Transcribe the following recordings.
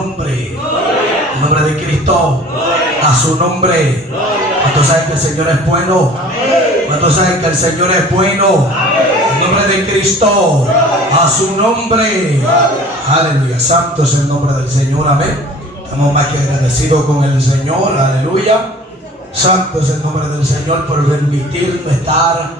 nombre. El nombre de Cristo. A su nombre. ¿Cuántos saben que el Señor es bueno? ¿Cuántos saben que el Señor es bueno? El nombre de Cristo. A su nombre. Aleluya. Santo es el nombre del Señor. Amén. Estamos más que agradecidos con el Señor. Aleluya. Santo es el nombre del Señor por permitirme estar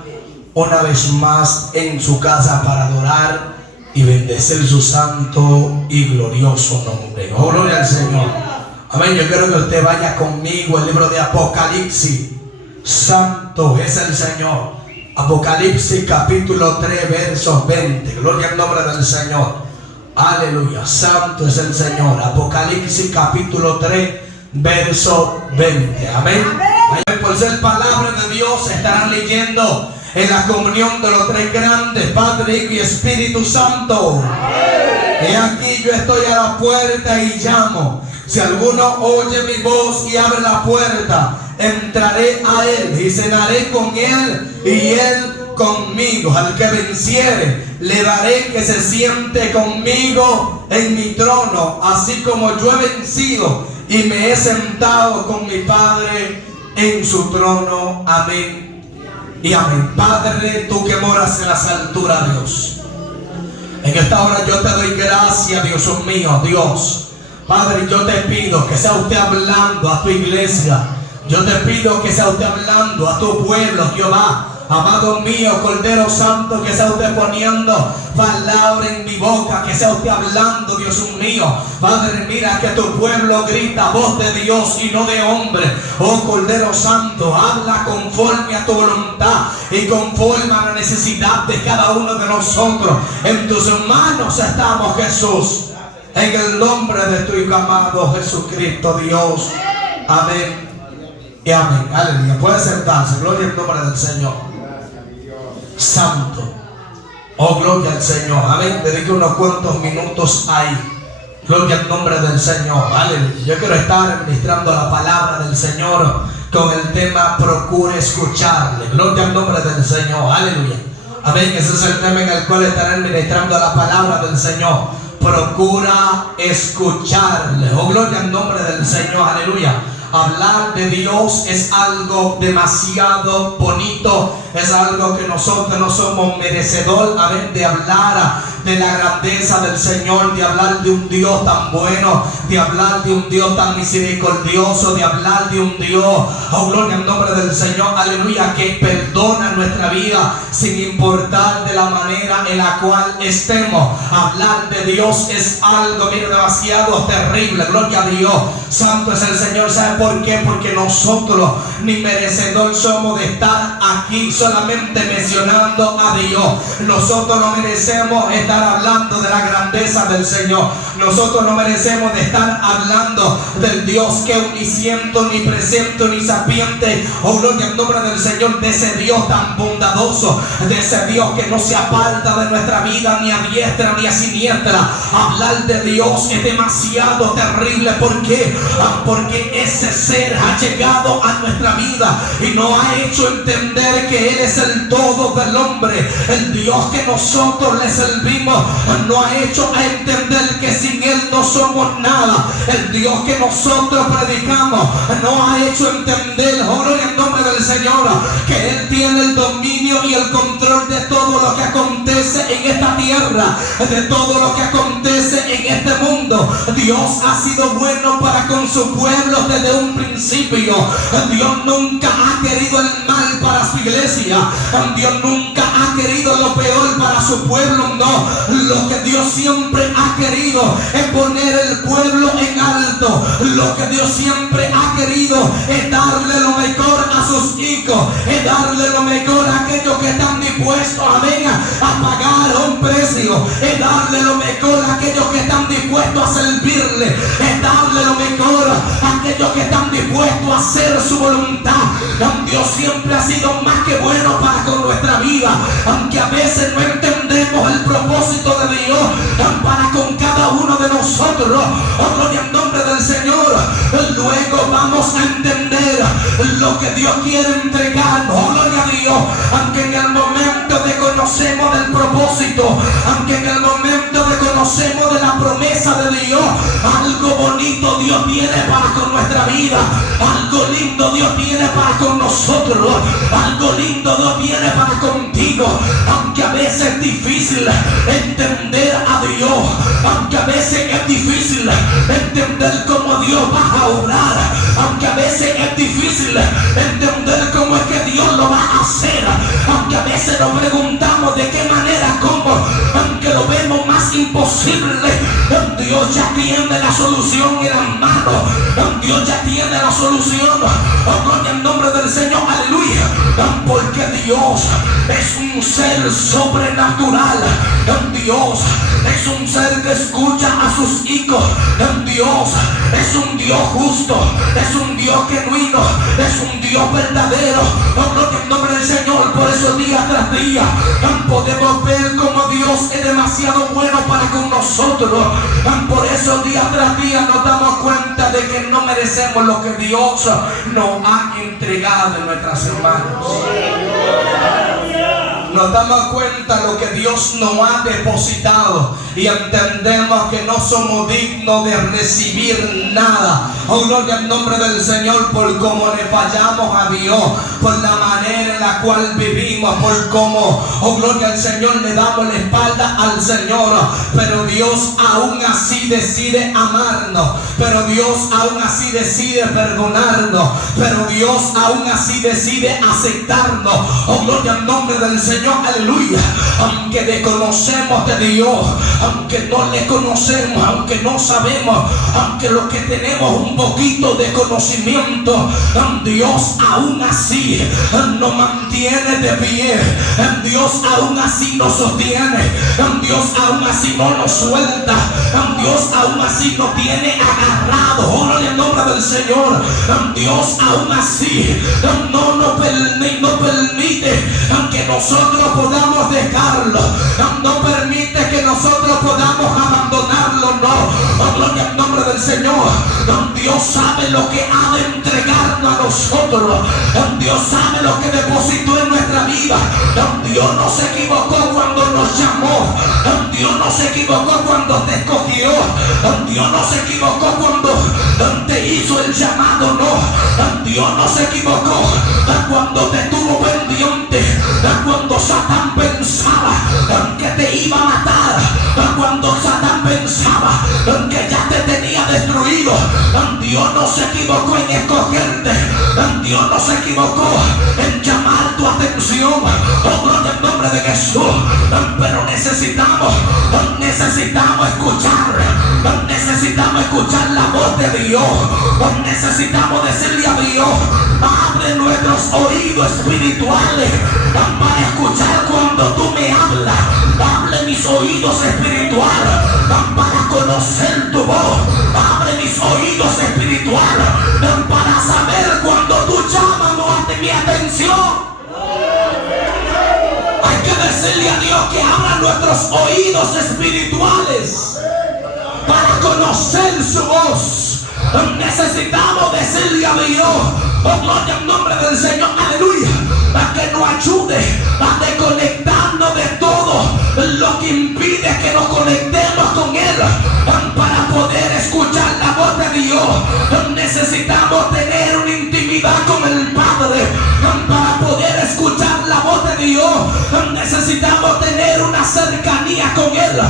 una vez más en su casa para adorar y bendecir su santo y glorioso nombre. Oh, gloria al Señor. Amén. Yo quiero que usted vaya conmigo al libro de Apocalipsis. Santo es el Señor. Apocalipsis capítulo 3 versos 20. Gloria al nombre del Señor. Aleluya. Santo es el Señor. Apocalipsis capítulo 3 verso 20. Amén. Amén. Por ser palabra de Dios estarán leyendo en la comunión de los tres grandes, Padre, Hijo y Espíritu Santo. He aquí yo estoy a la puerta y llamo. Si alguno oye mi voz y abre la puerta, entraré a él y cenaré con él y él conmigo. Al que venciere, le daré que se siente conmigo en mi trono, así como yo he vencido y me he sentado con mi Padre en su trono. Amén y amén. Padre, tú que moras en las alturas, Dios, en esta hora yo te doy gracias, Dios mío, Dios. Padre, yo te pido que sea usted hablando a tu iglesia. Yo te pido que sea usted hablando a tu pueblo, Jehová. Amado mío, Cordero Santo, que sea usted poniendo palabra en mi boca, que sea usted hablando, Dios mío. Padre, mira que tu pueblo grita voz de Dios y no de hombre. Oh Cordero Santo, habla conforme a tu voluntad y conforme a la necesidad de cada uno de nosotros. En tus manos estamos, Jesús. En el nombre de tu Hijo amado Jesucristo, Dios. Amén y amén. Aleluya. Puede sentarse. Gloria al nombre del Señor. Santo. Oh, gloria al Señor. Amén. Dedique unos cuantos minutos ahí. Gloria al nombre del Señor. Aleluya. Yo quiero estar administrando la palabra del Señor con el tema procure escucharle. Gloria al nombre del Señor. Aleluya. Amén. Ese es el tema en el cual estaré administrando la palabra del Señor. Procura escucharle. Oh, gloria al nombre del Señor. Aleluya. Hablar de Dios es algo demasiado bonito. Es algo que nosotros no somos merecedores, amén, de hablar de la grandeza del Señor, de hablar de un Dios tan bueno, de hablar de un Dios tan misericordioso, de hablar de un Dios, oh gloria al nombre del Señor, aleluya, que perdona nuestra vida sin importar de la manera en la cual estemos. Hablar de Dios es algo, mire, demasiado terrible. Gloria a Dios. Santo es el Señor. ¿Sabe por qué? Porque nosotros ni merecedor somos de estar aquí solamente mencionando a Dios. Nosotros no merecemos estar hablando de la grandeza del Señor. Nosotros no merecemos de estar hablando del Dios que es omnisciente, ni presente, ni sapiente. Oh, gloria al nombre del Señor, de ese Dios tan bondadoso, de ese Dios que no se aparta de nuestra vida ni a diestra ni a siniestra. Hablar de Dios es demasiado terrible. ¿Por qué? Porque ese ser ha llegado a nuestra vida y nos ha hecho entender que Él es el todo del hombre. El Dios que nosotros le servimos nos ha hecho a entender que sin Él no somos nada. El Dios que nosotros predicamos nos ha hecho entender, oro en el nombre del Señor, que Él tiene el dominio y el control de todo lo que acontece en esta tierra, de todo lo que acontece en este mundo. Dios ha sido bueno para con su pueblo desde un principio. Dios nunca ha querido el mal para su iglesia. Dios nunca ha querido lo peor para su pueblo. No, lo que Dios siempre ha querido es poner el pueblo en alto. Lo que Dios siempre ha querido es darle lo mejor a sus hijos, es darle lo mejor a aquellos que están dispuestos, amén, a pagar un precio, es darle lo mejor a aquellos que están dispuestos a servirle, es darle lo mejor a aquellos que están dispuestos a hacer su voluntad. Dios siempre ha sido más que bueno para con nuestra vida, aunque a veces no entendemos el propósito de Dios para con cada uno de nosotros. Oh, gloria al nombre del Señor. Luego vamos a entender lo que Dios quiere entregarnos. Oh, gloria a Dios. Aunque en el momento de conocemos del propósito, aunque en el momento de conocemos de la promesa de Dios, algo tiene para con nuestra vida. Algo lindo Dios tiene para con nosotros. Algo lindo Dios tiene para contigo. Aunque a veces es difícil entender a Dios, aunque a veces es difícil entender cómo Dios va a obrar, aunque a veces es difícil entender cómo es que Dios lo va a hacer, aunque a veces nos preguntamos de qué manera, cómo, aunque lo vemos más imposible, Dios ya tiene la solución en las manos. Dios ya tiene la solución. Gloria al nombre del Señor, aleluya. Porque Dios es un ser sobrenatural. Dios es un ser que escucha a sus hijos. Dios es un Dios justo, es un Dios genuino, es un Dios verdadero. Gloria al nombre del Señor. Por eso día tras día podemos ver como Dios es demasiado bueno para con nosotros. Por eso día tras día nos damos cuenta de que no merecemos lo que Dios nos ha entregado en nuestras manos. Nos damos cuenta de lo que Dios nos ha depositado y entendemos que no somos dignos de recibir nada. Oh, gloria al nombre del Señor, por cómo le fallamos a Dios, por la manera en la cual vivimos, por cómo, oh gloria al Señor, le damos la espalda al Señor. Pero Dios aún así decide amarnos, pero Dios aún así decide perdonarnos, pero Dios aún así decide aceptarnos. Oh, gloria al nombre del Señor. Aleluya. Aunque desconocemos de Dios, aunque no le conocemos, aunque no sabemos, aunque lo que tenemos un poquito de conocimiento, Dios aún así nos mantiene de pie. Dios aún así nos sostiene. Dios aún así no nos suelta. Dios aún así nos tiene agarrado. Gloria al nombre del Señor. Dios aún así no nos permite que nosotros podamos dejarlo. No permite que nosotros podamos abandonarlo. No. Gloria al nombre del Señor. Dios sabe lo que ha de entregarnos a nosotros. Dios sabe lo que depositó en nuestra vida. Dios no se equivocó cuando nos llamó. Dios no se equivocó cuando te escogió. Dios no se equivocó cuando te hizo el llamado. No. Dios no se equivocó cuando te tuvo pendiente. Cuando Satán pensaba que te iba a matar, cuando Satán pensaba que ya te tenía destruido, Dios no se equivocó en escogerte. Dios no se equivocó en llamar tu atención. Oh, gloria al nombre de Jesús. Pero necesitamos escuchar. Necesitamos escuchar la voz de Dios. Necesitamos decirle a Dios: abre nuestros oídos espirituales para escuchar cuando tú me hablas. Abre mis oídos espirituales para conocer tu voz. Abre mis oídos espirituales para saber cuando tú llamas ante mi atención. Hay que decirle a Dios que abra nuestros oídos espirituales para conocer su voz. Necesitamos decirle a Dios, oh gloria al nombre del Señor, aleluya, a que nos ayude a desconectarnos de todo lo que impide que nos conectemos con Él, para poder escuchar la voz de Dios. Necesitamos tener una intimidad con el Padre para poder escuchar la voz de Dios. Necesitamos tener una cercanía con Él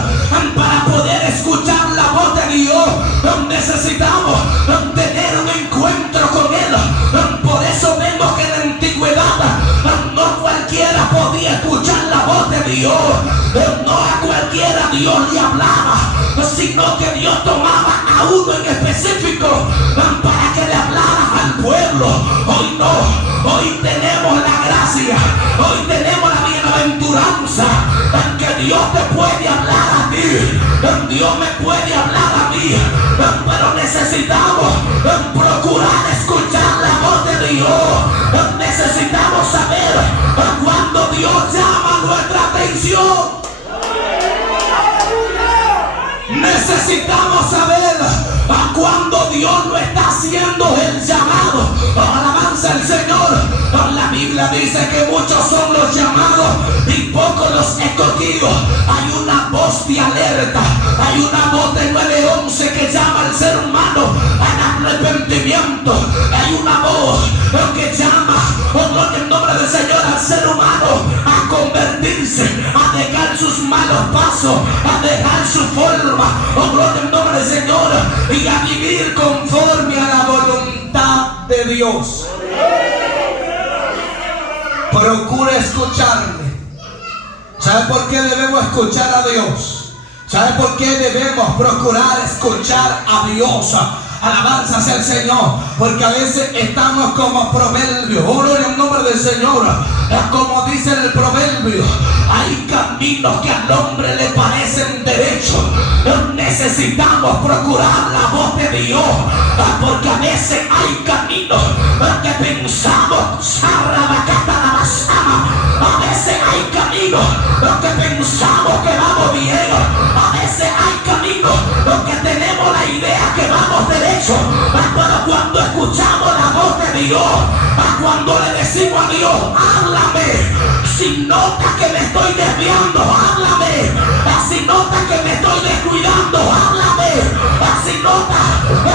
para poder escuchar la voz de Dios. Necesitamos tener un encuentro con Él. Por eso vemos que en la antigüedad no cualquiera podía escuchar la voz de Dios. No a cualquiera Dios le hablaba, sino que Dios tomaba a uno en específico para que le hablara al pueblo. Hoy no, hoy tenemos la gracia, hoy tenemos la bienaventuranza, que Dios te puede hablar a ti, Dios me puede hablar a mí, pero necesitamos procurar escuchar la voz de Dios. Necesitamos saber cuando Dios llama nuestra atención. Necesitamos saber cuando Dios no está haciendo el llamado. Alabanza al Señor. La Biblia dice que muchos son los llamados y pocos los escogidos. Hay una voz de alerta, hay una voz de 911 que llama al ser humano a movimiento, hay una voz que llama, oh gloria al nombre del Señor, al ser humano a convertirse, a dejar sus malos pasos, a dejar su forma, oh gloria al nombre del Señor, y a vivir conforme a la voluntad de Dios. Procura escucharle. ¿Sabe por qué debemos escuchar a Dios? ¿Sabe por qué debemos procurar escuchar a Dios? Alabanza sea el Señor, porque a veces estamos como proverbios. Oh, gloria al nombre del Señor. Como dice el proverbio, hay caminos que al hombre le parecen derechos. Necesitamos procurar la voz de Dios, porque a veces hay caminos que pensamos, a veces hay caminos que pensamos que vamos bien, a veces hay caminos que tenemos la idea que vamos derecho, pero cuando escuchamos la voz de Dios, cuando le decimos a Dios, háblame, si nota que me estoy desviando, háblame, si nota que me estoy descuidando, háblame, si nota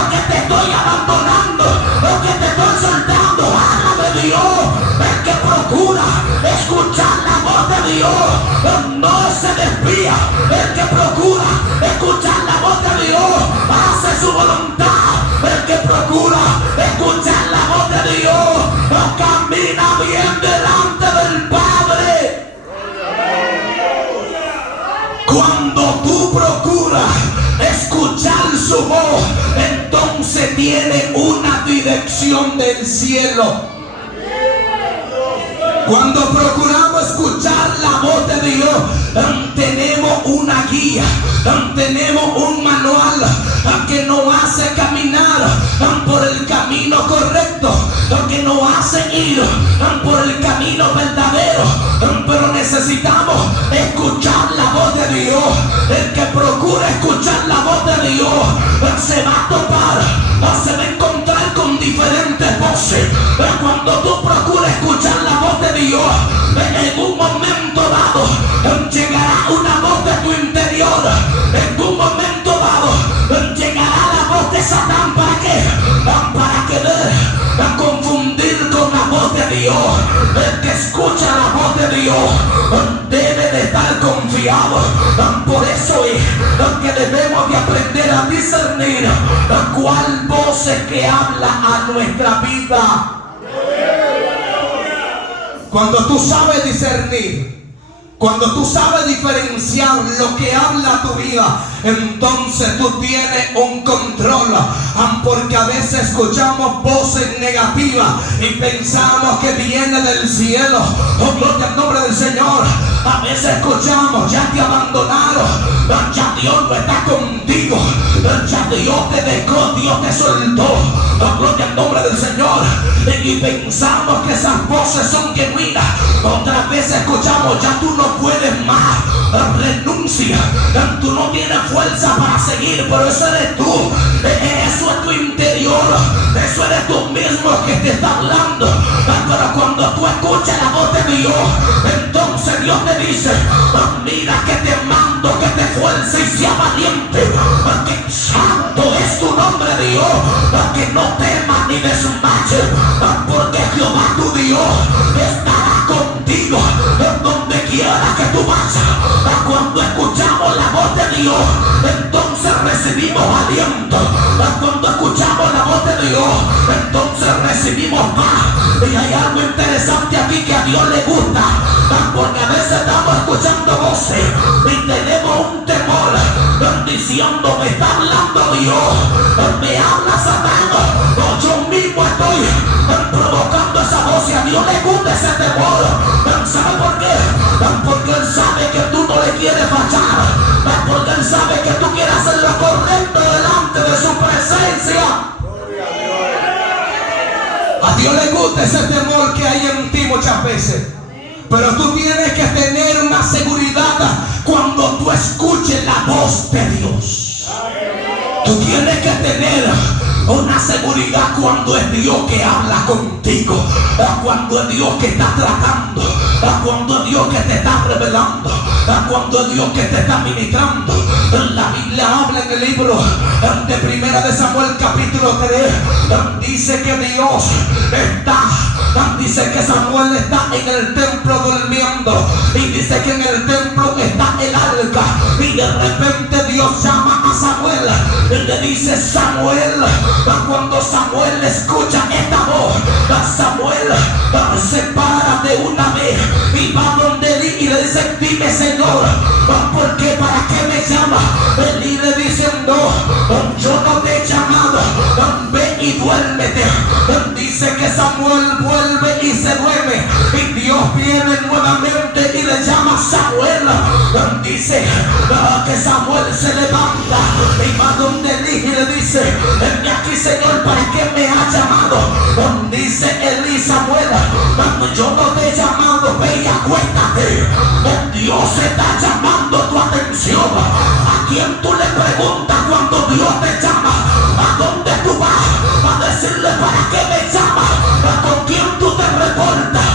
que te estoy abandonando, que te estoy soltando, háblame Dios. El que procura escuchar la voz de Dios no se desvía. El que procura escuchar la voz de Dios hace su voluntad. El que procura escuchar la voz de Dios camina bien delante del Padre. Cuando tú procuras escuchar su voz, entonces tiene una dirección del cielo. Cuando procuramos escuchar la voz de Dios, tenemos una guía, tenemos un manual que nos hace caminar por el camino correcto, que nos hace ir por el camino verdadero. Pero necesitamos escuchar la voz de Dios. El que procura escuchar la voz de Dios se va a topar, se va a encontrar con diferentes voces. Cuando tú procuras escuchar la voz de Dios, en un momento dado llegará una voz de tu interior. En un momento dado llegará la voz de Satán. ¿Para qué? Para querer confundir con la voz de Dios. El que escucha la voz de Dios debe de estar confiado. Por eso es que debemos de aprender a discernir cuál voz es que habla a nuestra vida. Cuando tú sabes discernir, cuando tú sabes diferenciar lo que habla tu vida, entonces tú tienes un control. Porque a veces escuchamos voces negativas y pensamos que viene del cielo. Oh, gloria al nombre del Señor. A veces escuchamos, ya te abandonaron, ya Dios no está contigo, ya Dios te dejó, Dios te soltó. Oh, gloria al nombre del Señor. Y pensamos que esas voces son genuinas. Otras veces escuchamos, ya tú no puedes más, renuncia, tú no tienes fuerza para seguir, pero eso eres tú, eso es tu interior, eso eres tú mismo que te está hablando. Pero cuando tú escuchas la voz de Dios, entonces Dios te dice, mira que te mando que te esfuerces y sea valiente, que santo es tu nombre, Dios, que no temas ni desmayes, porque Jehová tu Dios estará contigo donde quiera que tú vayas. Cuando escuchamos la voz de Dios, entonces recibimos aliento. Cuando escuchamos la voz de Dios, entonces recibimos paz. Y hay algo interesante aquí que a Dios le gusta, porque a veces estamos escuchando voces y tenemos un temor diciendo, me está hablando Dios, me habla Satán, o yo mismo estoy provocando esa voz. Y a Dios le gusta ese temor. ¿Sabe por qué? Porque Él sabe que tú no le quieres fallar, porque Él sabe que tú quieres hacer lo correcto delante de su presencia. A Dios le gusta ese temor que hay en ti muchas veces, pero tú tienes que tener una seguridad cuando tú escuches la voz de Dios. Tú tienes que tener una seguridad cuando es Dios que habla contigo, cuando es Dios que está tratando, cuando es Dios que te está revelando. cuando Dios que te está ministrando. La Biblia habla en el libro de Primera de Samuel capítulo 3, dice que Dios está, dice que Samuel está en el templo durmiendo, y dice que en el templo está el arca, y de repente Dios llama a Samuel y le dice: Samuel. Cuando Samuel escucha esta voz, Samuel se para de una vez y va donde Elí y le dice: dime, Señor, ¿por qué? ¿Para qué me llama? Elí le dice: no, yo no te he llamado, ve y duérmete. Dice que Samuel vuelve y se duerme, y Dios viene nuevamente y le llama a Samuel. Dice que Samuel se levanta y va donde Elí y le dice: ven aquí, Señor, ¿para qué me has llamado? Dice Elí: Samuel, yo no te he llamado, ve y acuéstate. Dios está llamando tu atención. ¿A quién tú le preguntas cuando Dios te llama? ¿A dónde tú vas? A decirle: ¿para qué me llamas? ¿Con quién tú te reportas?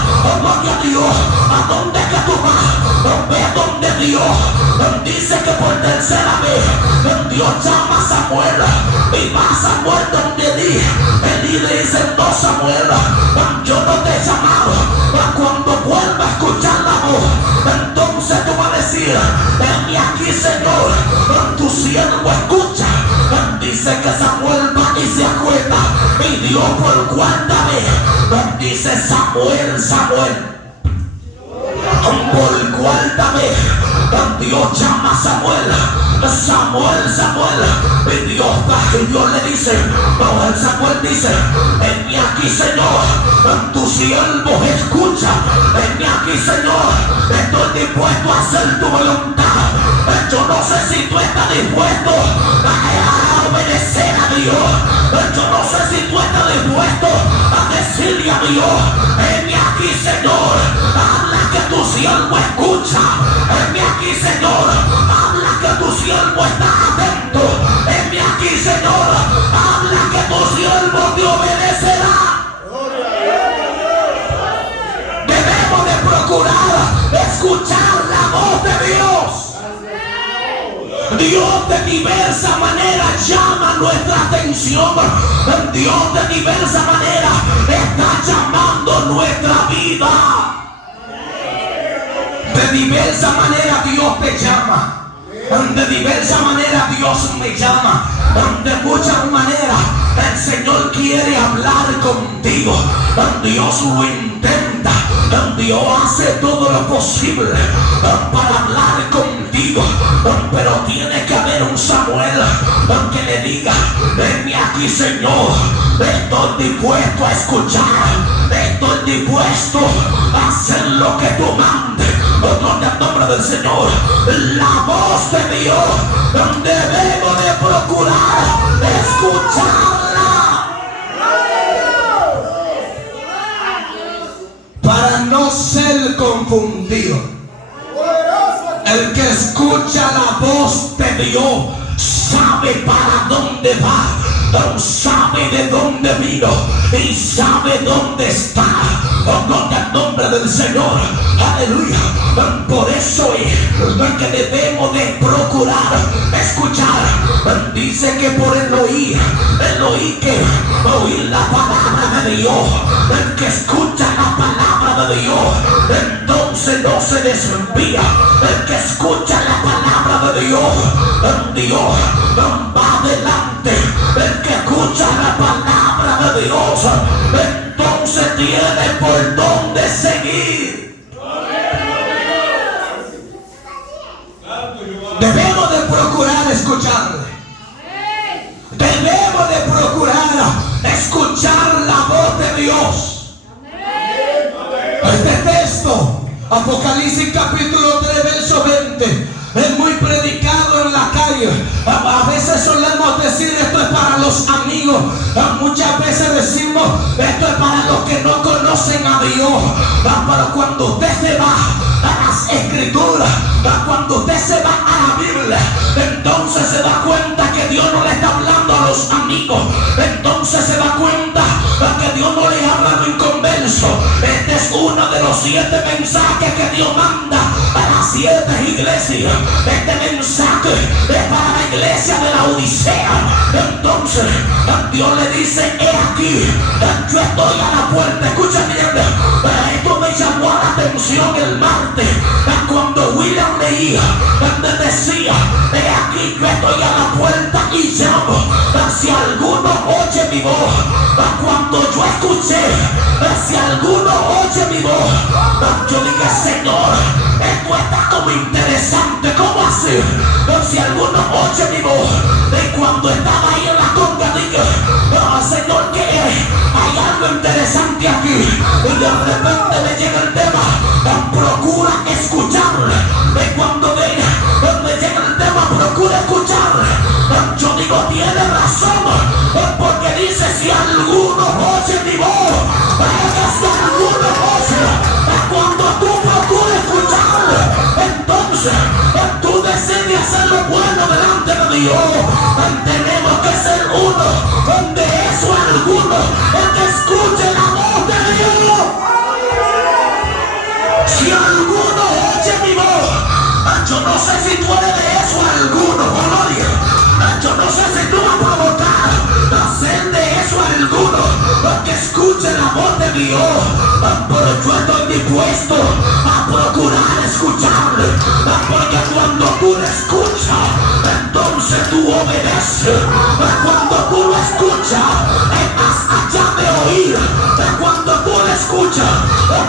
Gloria a Dios. ¿A dónde que tú vas? Ve a donde Dios. Dice que por tercera vez Dios llama a Samuel y va a Samuel donde Elí le dice: no, Samuel, yo no te he llamado. Cuando vuelva a escuchar la voz, entonces tú vas a decir: ven aquí, Señor, tu siervo escucha. Dice que Samuel va y se acuesta, y Dios por cuarta vez dice: Samuel, Samuel. Por cuarta vez Dios llama a Samuel: Samuel, Samuel. Y Dios va y Dios le dice: Samuel dice: ven aquí, Señor, tu siervo escucha. Ven aquí, Señor, estoy dispuesto a hacer tu voluntad. Yo no sé si tú estás dispuesto a obedecer a Dios. Yo no sé si tú estás dispuesto a decirle a Dios: ven aquí, Señor, habla que tu siervo escucha. Ven aquí, Señor, habla que tu siervo está atento. Ven aquí, Señor, habla que tu siervo te obedecerá. Debemos de procurar escuchar la voz de Dios. Dios de diversa manera llama nuestra atención. Dios de diversa manera está llamando nuestra vida. De diversa manera Dios te llama. De diversa manera Dios me llama. De muchas maneras el Señor quiere hablar contigo. Dios lo intenta. Dios hace todo lo posible para hablar contigo, pero tiene que haber un Samuel que le diga: ven aquí, Señor, estoy dispuesto a escuchar, estoy dispuesto a hacer lo que tú mandes. Gloria al nombre del Señor. La voz de Dios debemos de procurar escucharla para no ser confundido. El que escucha la voz de Dios sabe para dónde va, sabe de dónde vino y sabe dónde está. Gloria al nombre del Señor. Aleluya. Por eso es que debemos de procurar escuchar. Dice que por el oír que oír la palabra de Dios. El que escucha la palabra de Dios, entonces no se desvía. El que escucha la palabra de Dios, Dios va adelante. El que escucha la palabra de Dios, entonces tiene por dónde seguir. Debemos de procurar escucharle. Debemos de procurar escuchar la voz de Dios. Este texto, Apocalipsis capítulo 3, verso 20, es muy predicado en la calle. A veces solemos decir: esto es para los amigos. Muchas veces decimos: esto es para los que no conocen a Dios. Pero cuando usted se va a las escrituras, cuando usted se va a la Biblia, entonces se da cuenta que Dios no le está hablando a los amigos. Entonces se da cuenta que Dios no le habla a los inconversos. Este es uno de los 7 mensajes que Dios manda a las 7 iglesias. Este mensaje es para la iglesia de la Odisea. Entonces Dios le dice: he aquí, yo estoy a la puerta. Escucha bien, esto me llamó la atención el martes cuando William leía donde decía: he aquí, yo estoy a la puerta y llamo. Si alguno oye mi voz, cuando yo escuché, si alguno oye mi voz, yo dije: Señor, esto está como interesante. ¿Cómo así? Si alguno oye mi voz, y cuando estaba ahí en la conga dije: Señor, ¿qué es? Hay algo interesante aquí. Y de repente me llega el tema: procura escuchar. Y cuando me llega el tema, procura escuchar, yo digo: tiene razón, porque dice: si alguno oye mi voz, si alguno oye, cuando tú procuras escuchar, entonces tú decides hacer lo bueno delante de Dios. Tenemos que ser uno de esos algunos que escuche la voz de Dios. Si alguno oye mi voz, yo no sé si tú eres de esos algunos, gloria. Yo no sé si tú vas a provocar a ser de esos algunos que escuchen la voz de Dios, pero yo estoy dispuesto a procurar escucharle, porque cuando tú le escuchas, entonces tú obedeces. Cuando tú lo escuchas, es más allá de oír. Cuando tú le escuchas,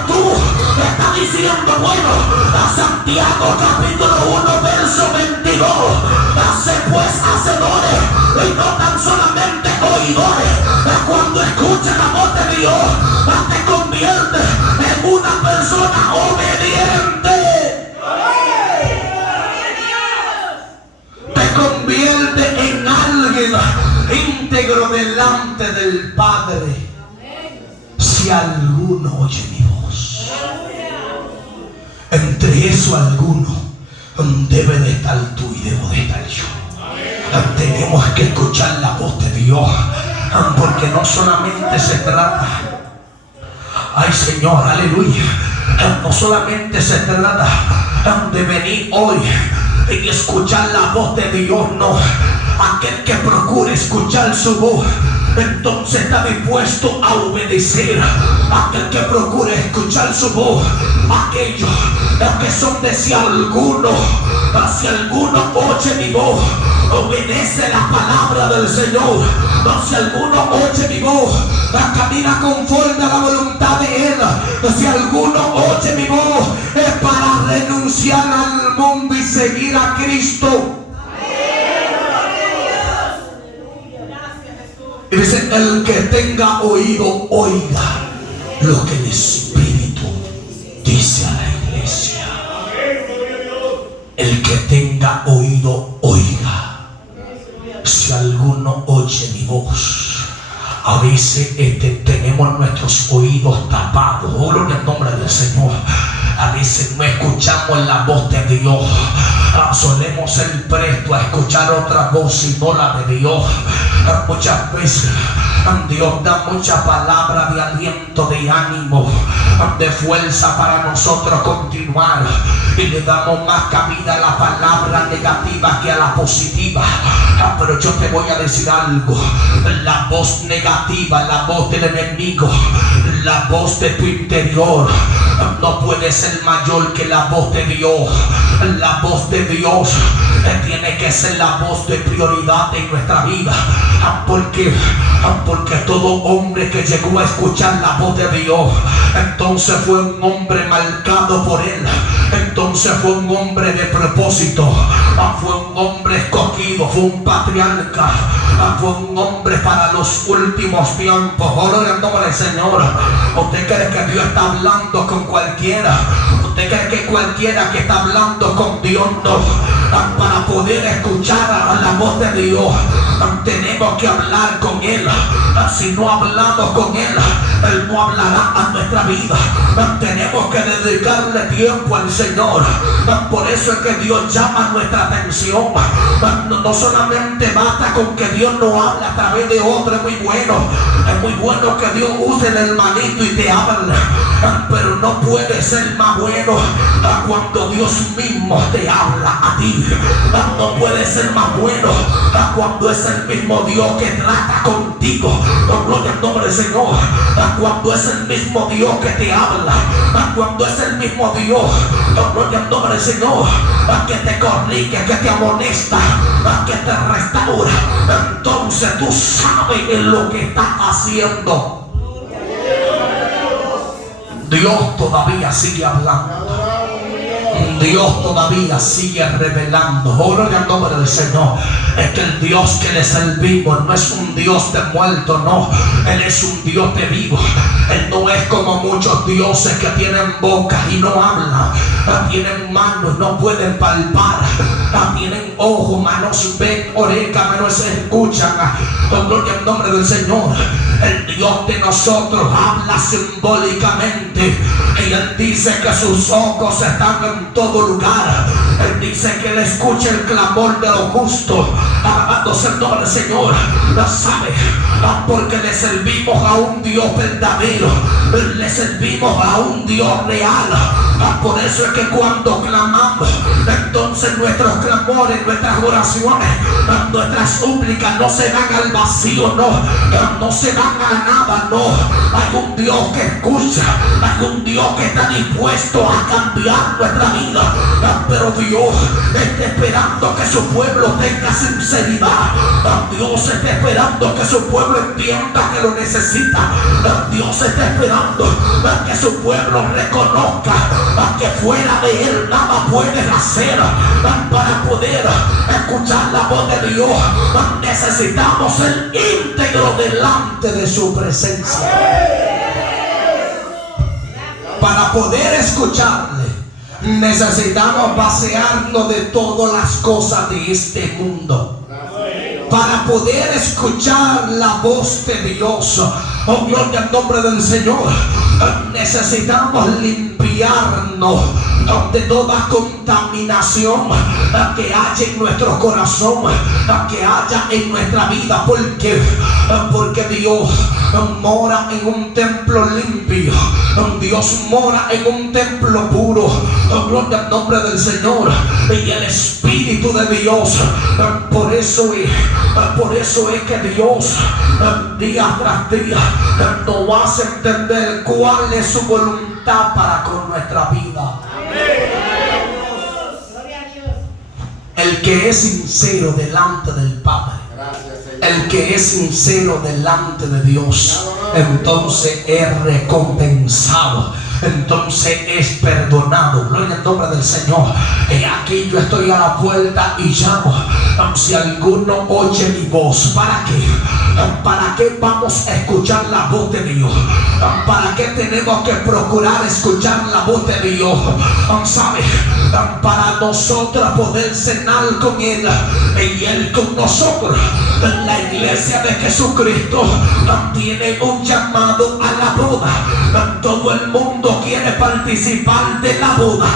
tú estás diciendo: bueno, a Santiago capítulo 1 verso 22, hace pues hacedores y no tan solamente oidores. Cuando escuchas la voz de Dios, te conviertes en una persona obediente. Te convierte en alguien íntegro delante del Padre. Si alguno oye mi voz, entre eso alguno debe de estar tú y debo de estar yo. Tenemos que escuchar la voz de Dios, porque no solamente se trata, ay Señor, aleluya, no solamente se trata de venir hoy y escuchar la voz de Dios, no. Aquel que procure escuchar su voz, entonces está dispuesto a obedecer. Aquel que procure escuchar su voz, aquellos que son de si alguno oye mi voz, obedece la palabra del Señor. Si alguno oye mi voz, camina conforme a la voluntad de Él. Si alguno oye mi voz, es para renunciar al mundo y seguir a Cristo. Y dice: el que tenga oído, oiga lo que el Espíritu dice a la iglesia. El que tenga oído, oiga. Si alguno oye mi voz, a veces tenemos nuestros oídos tapados. Gloria al nombre del Señor. A veces no escuchamos la voz de Dios. Solemos ser prestos a escuchar otra voz y no la de Dios. Muchas veces Dios da mucha palabra de aliento, de ánimo, de fuerza para nosotros continuar, y le damos más cabida a la palabra negativa que a la positiva. Pero yo te voy a decir algo: la voz negativa, la voz del enemigo, la voz de tu interior, no puede ser mayor que la voz de Dios. La voz de Dios tiene que ser la voz de prioridad en nuestra vida. Porque todo hombre que llegó a escuchar la voz de Dios, entonces fue un hombre marcado por Él. Entonces fue un hombre de propósito, fue un hombre escogido, fue un patriarca, fue un hombre para los últimos tiempos. Gloria al nombre del Señor. ¿Usted cree que Dios está hablando con cualquiera? ¿Usted cree que cualquiera que está hablando con Dios? No. Para poder escuchar la voz de Dios, tenemos que hablar con Él. Si no hablamos con Él, Él no hablará a nuestra vida. Tenemos que dedicarle tiempo al Señor. Por eso es que Dios llama nuestra atención. No solamente basta con que Dios nos hable a través de otro. Es muy bueno que Dios use el hermanito y te hable, pero no puede ser más bueno cuando Dios mismo te habla a ti. No puede ser más bueno cuando es el mismo Dios que trata contigo. Gloria al nombre del Señor. Cuando es el mismo Dios que te habla, cuando es el mismo Dios, gloria al nombre del Señor, que te corrige, que te amonesta, que te restaura. Entonces tú sabes en lo que estás haciendo. Dios todavía sigue hablando. Dios todavía sigue revelando. Gloria al nombre del Señor. Es que el Dios que le servimos no es un Dios de muerto, no. Él es un Dios de vivo. Él no es como muchos dioses que tienen boca y no hablan. Tienen manos, no pueden palpar. Tienen ojos, manos ven, orejas, manos escuchan. Gloria al nombre del Señor. El Dios de nosotros habla simbólicamente. Y Él dice que sus ojos están en todo lugar. Él dice que Él escucha el clamor de los justos. Alabándose el nombre del Señor. Lo sabe, porque le servimos a un Dios verdadero. Le servimos a un Dios real. Por eso es que cuando clamamos, entonces nuestros clamores, nuestras oraciones, nuestras súplicas no se van al vacío, no se van a nada, no. Hay un Dios que escucha, hay un Dios que está dispuesto a cambiar nuestra vida. Pero Dios está esperando que su pueblo tenga sinceridad. Dios está esperando que su pueblo entienda que lo necesita. Dios está esperando que su pueblo reconozca que fuera de Él nada puedes hacer. Para poder escuchar la voz de Dios, necesitamos ser íntegros delante de su presencia. Para poder escucharle, necesitamos vaciarnos de todas las cosas de este mundo. Para poder escuchar la voz de Dios, oh gloria al nombre del Señor, necesitamos limpiarnos de toda contaminación que haya en nuestro corazón, que haya en nuestra vida. Porque Dios mora en un templo limpio. Dios mora en un templo puro. Gloria al nombre del Señor. Y el Espíritu de Dios, por eso es que Dios día tras día nos hace entender cuál es su voluntad para con nuestra vida. El que es sincero delante del Padre, el que es sincero delante de Dios, entonces es recompensado, entonces es perdonado. Gloria al nombre del Señor. Aquí yo estoy a la puerta y llamo. Si alguno oye mi voz, ¿para qué? ¿Para qué vamos a escuchar la voz de Dios? ¿Para qué tenemos que procurar escuchar la voz de Dios? ¿Sabe? Para nosotros poder cenar con Él y Él con nosotros. La iglesia de Jesucristo tiene un llamado a la boda. Todo el mundo quiere participar de la boda.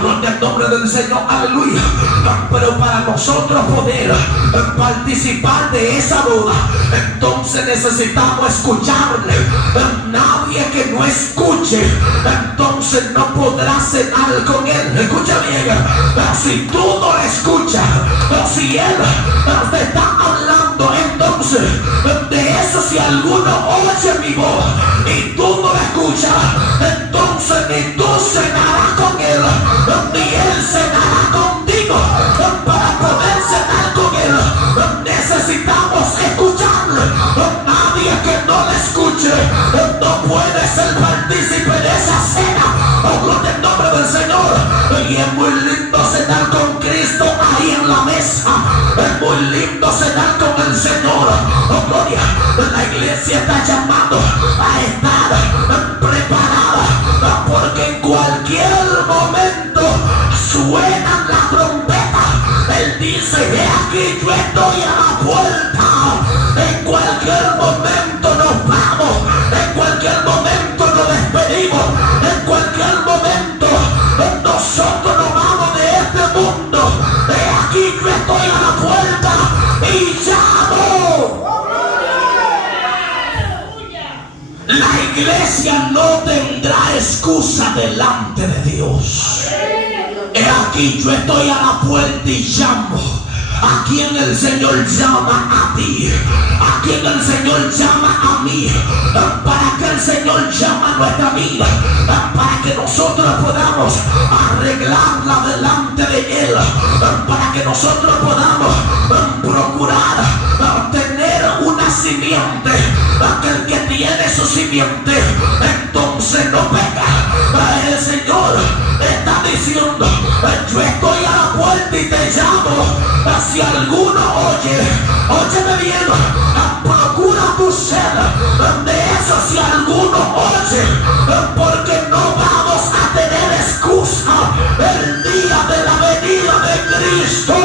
Gloria al nombre del Señor, aleluya. Pero para nosotros poder participar de esa boda, entonces necesitamos escucharle. Nadie que no escuche, entonces no podrá cenar con Él. Escucha bien, si tú no le escuchas, si Él te está hablando, entonces de eso, si alguno oye mi voz y tú no la escuchas, entonces ni tú cenarás con Él, ni Él cenará contigo. Para poder cenar con Él, necesitamos escucharle. Nadie que no le escuche no puede ser partícipe de esa cena. Gloria al nombre del Señor. Y es muy lindo cenar con Cristo ahí en la mesa. Es muy lindo cenar con el Señor. Gloria. La iglesia está llamando a estar preparada, porque en cualquier momento suenan las trompetas. iglesia no tendrá excusa delante de Dios. He aquí, yo estoy a la puerta y llamo. A quien el Señor llama a ti, a quien el Señor llama a mí, para que el Señor llame a nuestra vida, para que nosotros podamos arreglarla delante de Él, para que nosotros podamos procurar tener una simiente, que el que tiene su simiente entonces no peca. El Señor está diciendo, yo estoy a la puerta y te llamo. Si alguno óyeme bien, procura tu ser de eso. Si alguno oye, porque no vamos a tener excusa el día de la venida de Cristo.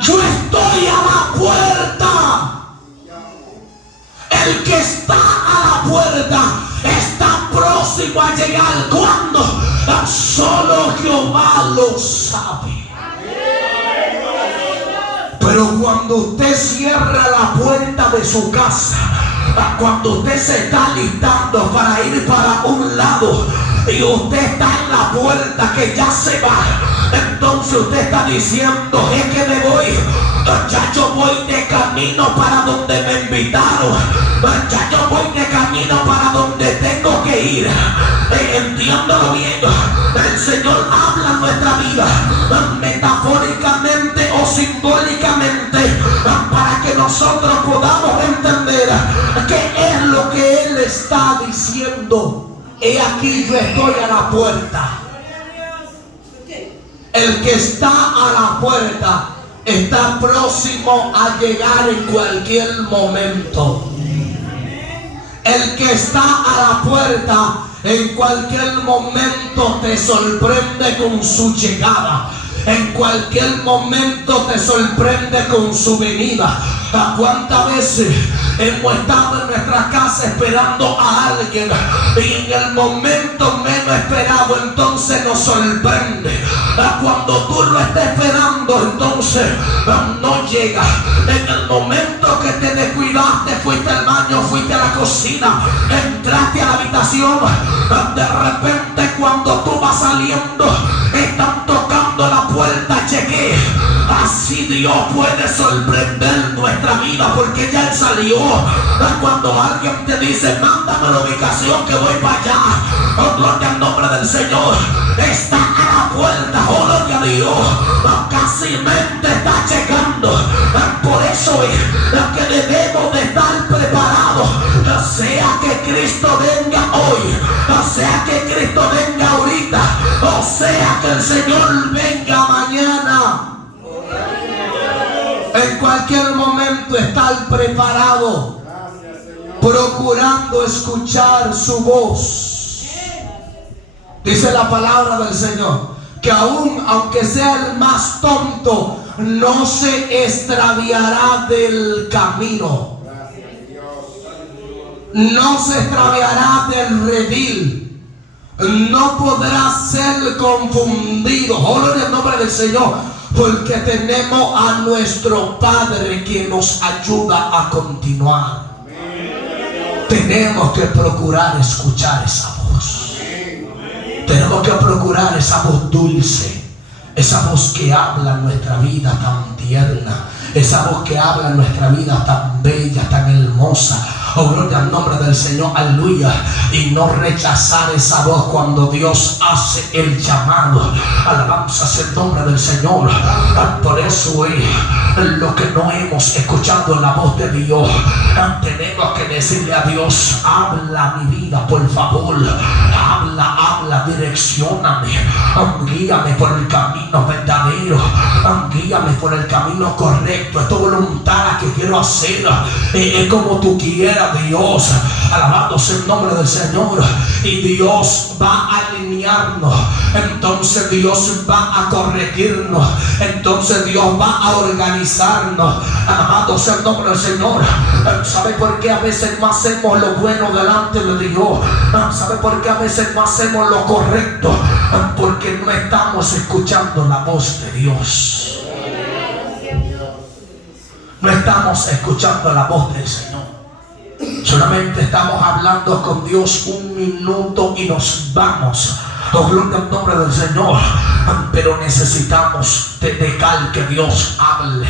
Yo estoy a la puerta. El que está a la puerta está próximo a llegar. ¿Cuándo? Solo Jehová lo sabe. Pero cuando usted cierra la puerta de su casa, cuando usted se está listando para ir para un lado y usted está en la puerta que ya se va, entonces usted está diciendo, es que me voy, ya yo voy de camino para donde me invitaron, ya yo voy de camino para donde tengo que ir. Entiéndalo bien, el Señor habla en nuestra vida metafóricamente o simbólicamente, para que nosotros podamos entender qué es lo que Él está diciendo. He aquí, yo estoy a la puerta. El que está a la puerta está próximo a llegar en cualquier momento. El que está a la puerta en cualquier momento te sorprende con su llegada. En cualquier momento te sorprende con su venida. ¿Cuántas veces hemos estado en nuestra casa esperando a alguien y en el momento menos esperado entonces nos sorprende? Cuando tú lo estás esperando entonces no llega. En el momento que te descuidaste, fuiste al baño, fuiste a la cocina, entraste a la habitación, de repente cuando tú vas saliendo están tocando la puerta, llegué. Así Dios puede sorprender nuestra vida, porque ya Él salió. Cuando alguien te dice, mándame la ubicación que voy para allá, oh, gloria al nombre del Señor, está a la puerta, oh, gloria a Dios, casi mente está llegando. Por eso es que debemos de estar preparados, sea que Cristo venga hoy, sea que Cristo venga ahorita, o sea que el Señor venga mañana. En cualquier momento estar preparado, procurando escuchar su voz. Dice la palabra del Señor que aunque sea el más tonto, no se extraviará del camino, no se extraviará del redil, no podrá ser confundido. Gloria al nombre del Señor. Porque tenemos a nuestro Padre que nos ayuda a continuar. Tenemos que procurar escuchar esa voz. Tenemos que procurar esa voz dulce, esa voz que habla en nuestra vida tan tierna, esa voz que habla en nuestra vida tan bella, tan hermosa. Oh, gloria al nombre del Señor, aleluya. Y no rechazar esa voz cuando Dios hace el llamado. Alabanzas el nombre del Señor. Por eso es lo que no hemos escuchado la voz de Dios. Tenemos que decirle a Dios, habla mi vida, por favor. Habla, direccióname. Guíame por el camino verdadero. Guíame por el camino correcto. Esto voluntaria que quiero hacer. Es como tú quieras, Dios. Alabado sea el nombre del Señor. Y Dios va a alinearnos. Entonces Dios va a corregirnos. Entonces Dios va a organizarnos. Alabado sea el nombre del Señor. ¿Sabe por qué a veces no hacemos lo bueno delante de Dios? ¿Sabe por qué a veces no hacemos lo correcto? Porque no estamos escuchando la voz de Dios. no estamos escuchando la voz del Señor. Solamente estamos hablando con Dios un minuto y nos vamos. Gloria al nombre del Señor. Pero necesitamos dejar que Dios hable.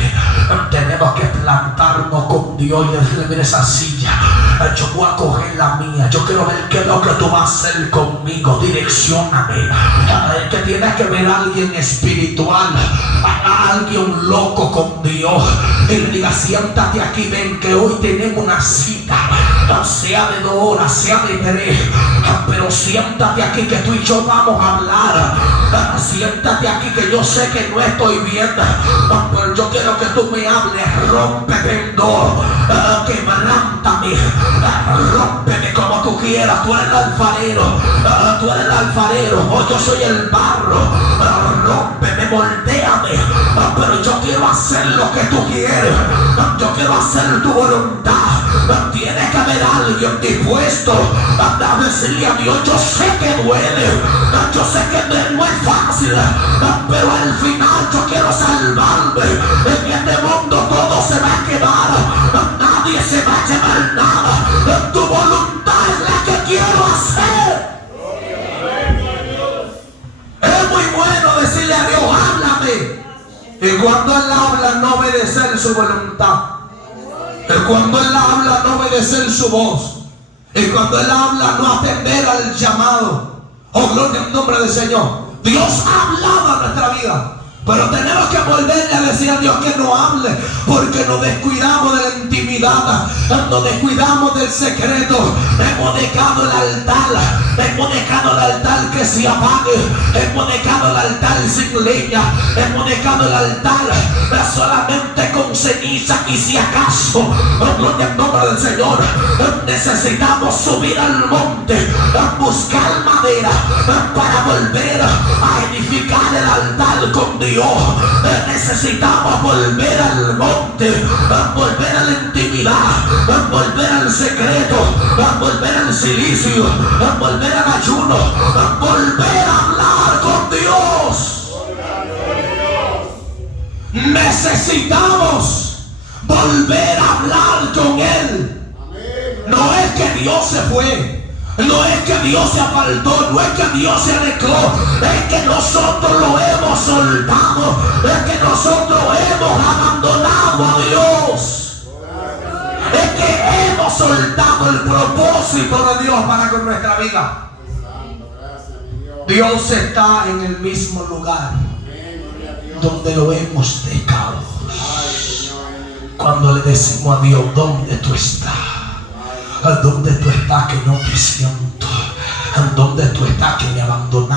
Tenemos que plantarnos con Dios y decirle: mira esa silla, yo voy a coger la mía. Yo quiero ver qué es lo que tú vas a hacer conmigo. Direccióname. Que tienes que ver a alguien espiritual, a alguien loco con Dios, y le diga: siéntate aquí, ven que hoy tenemos una cita, sea de 2 horas, sea de 3, pero siéntate aquí que tú y yo vamos a hablar. Siéntate aquí que yo sé que no estoy viendo, pero yo quiero que tú me hables. Rómpeme en 2, quebrántame, rómpeme como tú quieras. Tú eres el alfarero, oh, yo soy el barro. Rómpeme, moldeame, pero yo quiero hacer lo que tú quieres. Yo quiero hacer tu voluntad. Tiene que haber alguien dispuesto a decirle a Dios: yo sé que duele, yo sé que no es fácil, pero al final yo quiero salvarme. En este mundo todo se va a quedar, nadie se va a llevar nada. Tu voluntad es la que quiero hacer. Es muy bueno decirle a Dios: háblame. Y cuando Él habla, no obedecer su voluntad. Y cuando Él habla, no obedecer su voz. Y cuando Él habla, no atender al llamado. Oh, gloria al nombre del Señor. Dios ha hablado a nuestra vida, pero tenemos que volverle a decir a Dios que no hable, porque nos descuidamos de la intimidad, nos descuidamos del secreto. Hemos dejado el altar que se apague, hemos dejado el altar sin leña, hemos dejado el altar solamente con ceniza, y si acaso, gloria al nombre del Señor, necesitamos subir al monte, buscar madera para volver a edificar el altar con Dios. Necesitamos volver al monte, volver a la intimidad, volver al secreto, volver al silicio, volver al ayuno, volver a hablar con Dios. Necesitamos volver a hablar con Él. No es que Dios se fue, no es que Dios se apartó, no es que Dios se alejó, es que nosotros lo hemos soltado, es que nosotros hemos abandonado a Dios, es que hemos soltado el propósito de Dios para con nuestra vida. Dios está en el mismo lugar donde lo hemos dejado. Cuando le decimos a Dios: ¿dónde tú estás? ¿Dónde tú estás que no te siento? ¿Dónde tú estás que me abandonaste?